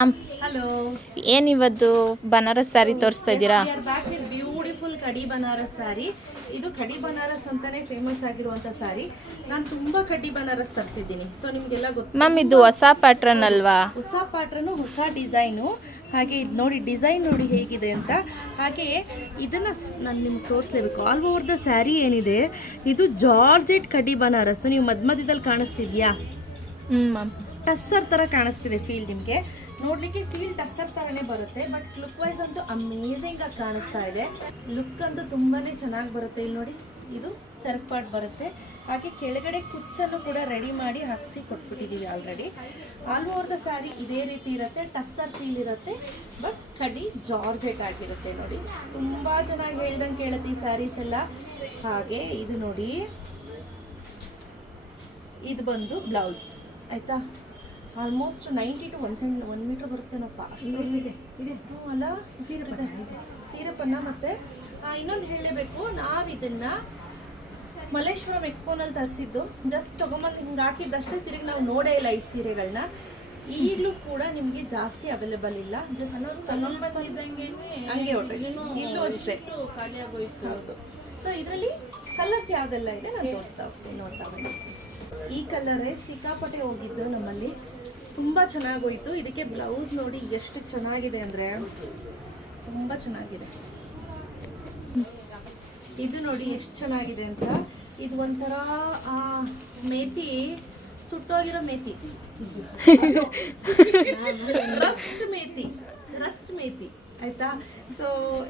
Hello, ಏನಿವತ್ತು ಬನಾರಸ್ ಸ್ಯಾರಿ ತೋರಿಸ್ತಾ ಇದ್ದೀರಾ? ಬ್ಯಾಕ್ ವಿತ್ ಬ್ಯೂಟಿಫುಲ್ ಕಡಿ ಬನಾರಸ್ ಸ್ಯಾರಿ. ಇದು ಕಡಿ ಬನಾರಸ್ ಅಂತಾನೆ ಫೇಮಸ್ ಆಗಿರುವಂತ ಸ್ಯಾರಿ. ನಾನು ತುಂಬಾ ಕಡಿ ಬನಾರಸ್ ತರಿಸಿದ್ದೀನಿ. ಸೊ ನಿಮಗೆಲ್ಲ ಗೊತ್ತು ಮ್ಯಾಮ್, ಇದು ಹೊಸ ಪ್ಯಾಟ್ರನ್ ಅಲ್ವಾ? ಹೊಸ ಪ್ಯಾಟ್ರನ್, ಹೊಸ ಡಿಸೈನು. ಹಾಗೆ ಇದು ನೋಡಿ, ಡಿಸೈನ್ ನೋಡಿ ಹೇಗಿದೆ ಅಂತ. ಹಾಗೆ ಇದನ್ನ ನಾನು ನಿಮ್ಗೆ ತೋರಿಸ್ಲೇಬೇಕು. ಆಲ್ ಓವರ್ ದ ಸ್ಯಾರಿ ಏನಿದೆ, ಇದು ಜಾರ್ಜೆಟ್ ಕಡಿ ಬನಾರಸ್. ನೀವು ಮಧ್ಯದಲ್ಲಿ ಕಾಣಿಸ್ತಿದ್ಯಾ? ಮ್ಯಾಮ್, ಟಸ್ಸರ್ ಥರ ಕಾಣಿಸ್ತಿದೆ ಫೀಲ್. ನಿಮಗೆ ನೋಡಲಿಕ್ಕೆ ಫೀಲ್ ಟಸ್ಸರ್ ಥರನೇ ಬರುತ್ತೆ, ಬಟ್ ಲುಕ್ ವೈಸ್ ಅಂತೂ ಅಮೇಝಿಂಗ್ ಆಗಿ ಕಾಣಿಸ್ತಾ ಇದೆ. ಲುಕ್ ಅಂತೂ ತುಂಬಾ ಚೆನ್ನಾಗಿ ಬರುತ್ತೆ. ಇಲ್ಲಿ ನೋಡಿ, ಇದು ಸೆಲ್ಫ್ ಪಾರ್ಟ್ ಬರುತ್ತೆ. ಹಾಗೆ ಕೆಳಗಡೆ ಕುಚ್ಚನ್ನು ಕೂಡ ರೆಡಿ ಮಾಡಿ ಹಾಕಿಸಿ ಕೊಟ್ಬಿಟ್ಟಿದ್ದೀವಿ already. All over the sari ಇದೇ ರೀತಿ ಇರುತ್ತೆ. ಟಸ್ಸರ್ ಫೀಲ್ ಇರುತ್ತೆ, ಬಟ್ ಕಡಿ ಜಾರ್ಜೆಟ್ ಆಗಿರುತ್ತೆ. ನೋಡಿ, ತುಂಬ ಚೆನ್ನಾಗಿ ಹೇಳ್ದಂಗೆ ಕೇಳುತ್ತೆ ಈ ಸ್ಯಾರೀಸ್ ಎಲ್ಲ. ಹಾಗೆ ಇದು ನೋಡಿ, ಇದು ಬಂದು ಬ್ಲೌಸ್ ಆಯಿತಾ. ಆಲ್ಮೋಸ್ಟ್ 90 to 1 ಮೀಟರ್ ಬರುತ್ತೇನಪ್ಪ, ಅಷ್ಟು ಅಲ್ಲ ಸೀರಪ್ಪನ್ನ. ಮತ್ತು ಇನ್ನೊಂದು ಹೇಳಲೇಬೇಕು, ನಾವು ಇದನ್ನು ಮಲ್ಲೇಶ್ವರಂ ಎಕ್ಸ್ಪೋನಲ್ಲಿ ತರಿಸಿದ್ದು. ಜಸ್ಟ್ ತೊಗೊಂಬಂದು ಹಿಂಗೆ ಹಾಕಿದ್ದಷ್ಟೇ, ತಿರುಗಿ ನಾವು ನೋಡೇ ಇಲ್ಲ ಈ ಸೀರೆಗಳನ್ನ. ಈಗಲೂ ಕೂಡ ನಿಮಗೆ ಜಾಸ್ತಿ ಅವೈಲೇಬಲ್ ಇಲ್ಲ. ಜಸ್ಟ್ ಹಂಗೆ ಹೊಟ್ಟೆ ಇಲ್ಲೂ ಅಷ್ಟೇ ಖಾಲಿ ಆಗೋಯ್ತು. ಹೌದು. ಸೊ ಇದರಲ್ಲಿ ಕಲರ್ಸ್ ಯಾವುದೆಲ್ಲ ಇದೆ ನಾನು ತೋರಿಸ್ತಾ ಹೋಗ್ತೀನಿ, ನೋಡ್ತಾ ಬನ್ನಿ. ಈ ಕಲರೇ ಸಿಕ್ಕಾಪಟ್ಟೆ ಹೋಗಿದ್ದು ನಮ್ಮಲ್ಲಿ, ತುಂಬ ಚೆನ್ನಾಗೋಯ್ತು. ಇದಕ್ಕೆ ಬ್ಲೌಸ್ ನೋಡಿ ಎಷ್ಟು ಚೆನ್ನಾಗಿದೆ ಅಂದರೆ ತುಂಬ ಚೆನ್ನಾಗಿದೆ. ಇದು ನೋಡಿ ಎಷ್ಟು ಚೆನ್ನಾಗಿದೆ ಅಂತ. ಇದು ಒಂಥರ ಮೇಥಿ, ಸುಟ್ಟೋಗಿರೋ ಮೇಥಿ, ರಸ್ಟ್ ಮೇಥಿ ಆಯಿತಾ. ಸೊ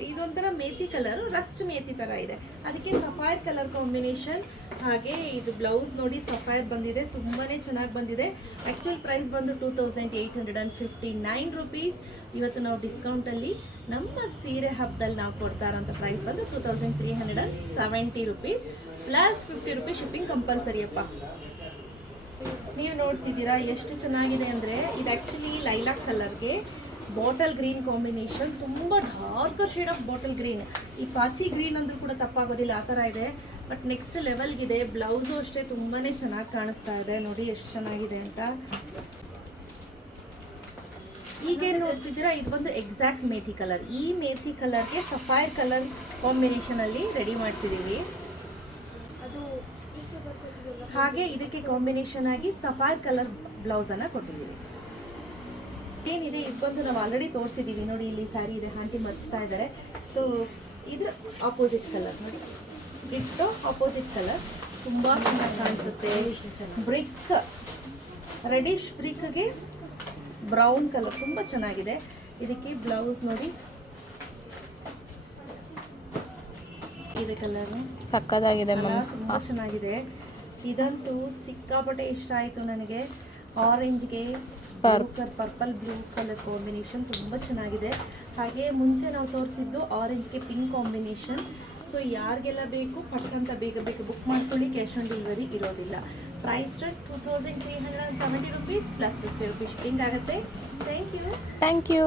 ಇದೊಂಥರ ಮೇಥಿ ಕಲರ್, ರಸ್ಟ್ ಮೇಥಿ ಥರ ಇದೆ. ಅದಕ್ಕೆ ಸಫೈರ್ ಕಲರ್ ಕಾಂಬಿನೇಷನ್. ಹಾಗೆ ಇದು ಬ್ಲೌಸ್ ನೋಡಿ ಸಫೈರ್ ಬಂದಿದೆ, ತುಂಬಾ ಚೆನ್ನಾಗಿ ಬಂದಿದೆ. ಆ್ಯಕ್ಚುಯಲ್ ಪ್ರೈಸ್ ಬಂದು 2859 ರುಪೀಸ್. ಇವತ್ತು ನಾವು ಡಿಸ್ಕೌಂಟಲ್ಲಿ ನಮ್ಮ ಸೀರೆ ಹಬ್ಬದಲ್ಲಿ ನಾವು ಕೊಡ್ತಾ ಇರೋಂಥ ಪ್ರೈಸ್ ಬಂದು 2370 rupees plus 50 rupees shipping compulsory ಅಪ್ಪ. ನೀವು ನೋಡ್ತಿದ್ದೀರಾ ಎಷ್ಟು ಚೆನ್ನಾಗಿದೆ ಅಂದರೆ, ಇದು ಆ್ಯಕ್ಚುಲಿ ಲೈಲಾಕ್ ಕಲರ್ಗೆ ಬಾಟಲ್ ಗ್ರೀನ್ ಕಾಂಬಿನೇಷನ್, ತುಂಬ darker shade of bottle green. ಈ ಪಾಚಿ ಗ್ರೀನ್ ಅಂದ್ರೂ ಕೂಡ ತಪ್ಪಾಗೋದಿಲ್ಲ, ಆ ಥರ ಇದೆ. But next ಲೆವೆಲ್ಗಿದೆ. ಬ್ಲೌಸು ಅಷ್ಟೇ ತುಂಬಾ ಚೆನ್ನಾಗಿ ಕಾಣಿಸ್ತಾ ಇದೆ. ನೋಡಿ ಎಷ್ಟು ಚೆನ್ನಾಗಿದೆ ಅಂತ. ಈಗೇನು ನೋಡ್ತಿದ್ದೀರಾ, ಇದು ಬಂದು ಎಕ್ಸಾಕ್ಟ್ ಮೇಥಿ ಕಲರ್. ಈ ಮೇಥಿ ಕಲರ್ಗೆ ಸಫೈರ್ ಕಲರ್ ಕಾಂಬಿನೇಷನಲ್ಲಿ ರೆಡಿ ಮಾಡಿಸಿದ್ದೀವಿ. ಹಾಗೆ ಇದಕ್ಕೆ ಕಾಂಬಿನೇಷನ್ ಆಗಿ ಸಫೈರ್ ಕಲರ್ ಬ್ಲೌಸನ್ನು ಕೊಟ್ಟಿದ್ದೀವಿ. ಏನಿದೆ, ಇದು ಬಂದು ನಾವು ಆಲ್ರೆಡಿ ತೋರಿಸಿದ್ದೀವಿ. ನೋಡಿ, ಇಲ್ಲಿ ಸ್ಯಾರಿ ಇದೆ, ಆಂಟಿ ಮರ್ಚ್ತಾ ಇದ್ದಾರೆ. ಸೊ ಇದು ಆಪೋಸಿಟ್ ಕಲರ್ ನೋಡಿ, ಇಟ್ಟು ಆಪೋಸಿಟ್ ಕಲರ್ ತುಂಬ ಚೆನ್ನಾಗಿ ಕಾಣಿಸುತ್ತೆ. ಬ್ರಿಕ್, ರೆಡಿಶ್ ಬ್ರಿಕ್ಗೆ ಬ್ರೌನ್ ಕಲರ್ ತುಂಬ ಚೆನ್ನಾಗಿದೆ. ಇದಕ್ಕೆ ಬ್ಲೌಸ್ ನೋಡಿ, ಇದೆ ಕಲರ್ ಸಕ್ಕದಾಗಿದೆ, ತುಂಬ ಚೆನ್ನಾಗಿದೆ. ಇದಂತೂ ಸಿಕ್ಕಾಪಟ್ಟೆ ಇಷ್ಟ ಆಯಿತು ನನಗೆ. ಆರೆಂಜ್ಗೆ ಪರ್ಪಲ್ ಬ್ಲೂ ಕಲರ್ ಕಾಂಬಿನೇಷನ್ ತುಂಬ ಚೆನ್ನಾಗಿದೆ. ಹಾಗೆ ಮುಂಚೆ ನಾವು ತೋರಿಸಿದ್ದು ಆರೆಂಜ್ಗೆ ಪಿಂಕ್ ಕಾಂಬಿನೇಷನ್. ಸೊ ಯಾರಿಗೆಲ್ಲ ಬೇಕು ಪಟ್ಟಂತ ಬೇಗ ಬುಕ್ ಮಾಡ್ಕೊಳ್ಳಿ. ಕ್ಯಾಶ್ ಆನ್ ಡೆಲಿವರಿ ಇರೋದಿಲ್ಲ. Price 2370 rupees plus 50 rupees shipping ಆಗುತ್ತೆ. Thank you.